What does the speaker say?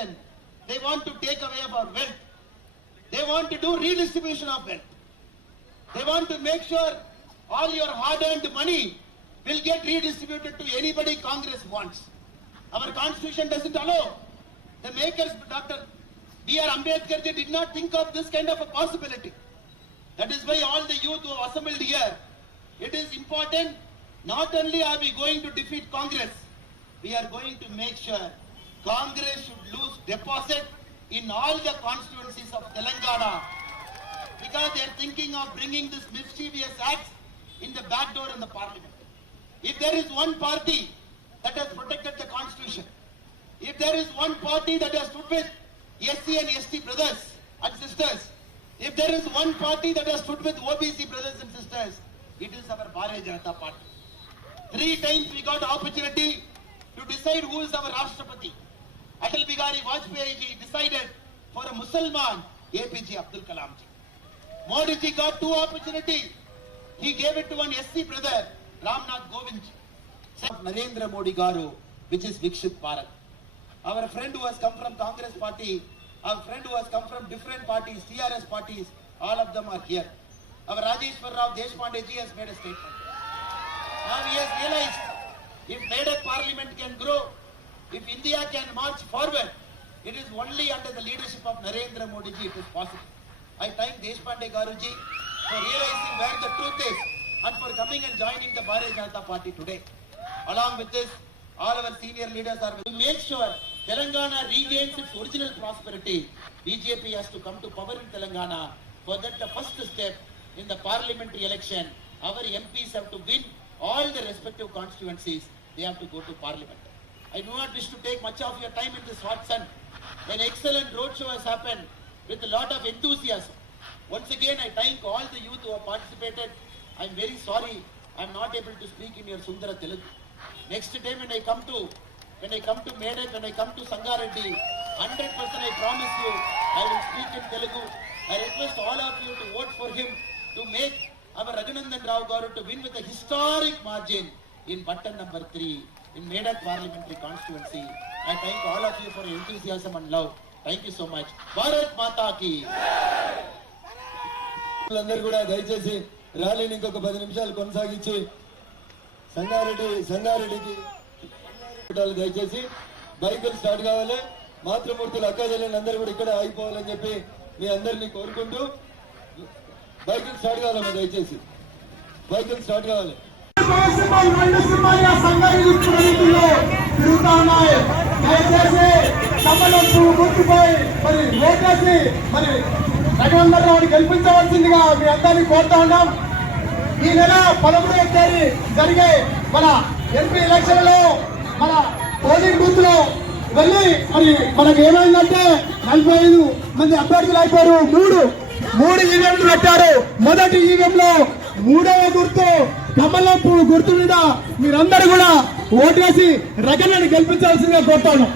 election, they want to take away our wealth. They want to do redistribution of wealth. They want to make sure all your hard-earned money will get redistributed to anybody Congress wants. Our constitution doesn't allow. The makers, Dr. B.R. Ambedkar, they did not think of this kind of a possibility. That is why all the youth who are assembled here, it is important. Not only are we going to defeat Congress, we are going to make sure Congress should lose deposit in all the constituencies of Telangana, because they are thinking of bringing this mischievous acts in the back door in the parliament. If there is one party that has protected the constitution, if there is one party that has stood with SC and ST brothers and sisters, if there is one party that has stood with OBC brothers and sisters, it is our Bharatiya Janata Party. 3 times we got opportunity to decide who is our Rashtrapati. Atal Bihari Vajpayee ji decided for a Musalman, APJ Abdul Kalam ji. Modi ji got 2 opportunities. He gave it to one SC brother, Ramnath Govind ji. Narendra Modi Garu, which is Vikshit Bharat. Our friend who has come from Congress party, our friend who has come from different parties, TRS parties, all of them are here. Our Rajeshwar Rao Deshpande ji has made a statement. Now he has realized if Medak Parliament can grow, if India can march forward, it is only under the leadership of Narendra Modi ji it is possible. I thank Deshpande Garu ji for realizing where the truth is and for coming and joining the Bharatiya Janata Party today. Along with this, all our senior leaders are to make sure Telangana regains its original prosperity. BJP has to come to power in Telangana. For that, the first step in the parliamentary election, our MPs have to win all the respective constituencies. They have to go to parliament. I do not wish to take much of your time in this hot sun. An excellent roadshow has happened with a lot of enthusiasm. Once again, I thank all the youth who have participated. I am very sorry I am not able to speak in your Sundara Telugu. Next time when I come to Medak, when I come to Sangareddy, 100% I promise you, I will speak in Telugu. I request all of you to vote for him to make our Raghunandan Rao Garu to win with a historic margin in button number 3 in Medak Parliamentary Constituency. I thank all of you for your enthusiasm and love. Thank you so much. Bharat Mata ki. అందరూ కూడా దయచేసి ర్యాలీని ఇంకొక 10 నిమిషాలు కొనసాగించి సంగారెడ్డికి దయచేసి బైకులు start కావాలి. మాతృమూర్తులు అక్కాజల్లని అందరూ కూడా ఇక్కడ ఆగిపోవాలని చెప్పి మీ అందరినీ కోరుకుంటూ బైకులు స్టార్ట్ కావాలమ్మా. దయచేసి బైకులు స్టార్ట్ కావాలి. తిరుగుతా ఉన్నాయి. దయచేసి సభలకు గుర్తుపోయి మరి ఓటేసి మరి రఘునందన్ రావుని గెలిపించవలసిందిగా మీ అందరినీ కోరుతా ఉన్నాం. ఈ నెల 13వ తేదీ జరిగే మన ఎంపీ ఎలక్షన్ లో మన పోలింగ్ బూత్ లో వెళ్ళి మరి మనకు ఏమైందంటే 45 మంది అభ్యర్థులు అయిపోయారు. మూడు ఈవీఎంలు పెట్టారు. మొదటి ఈవీఎం లో 3వ గుర్తు కమలం పువ్వు గుర్తు మీద మీరందరూ కూడా ఓటేసి రఘునందన్ గెలిపించాల్సిందిగా కోరుతాను.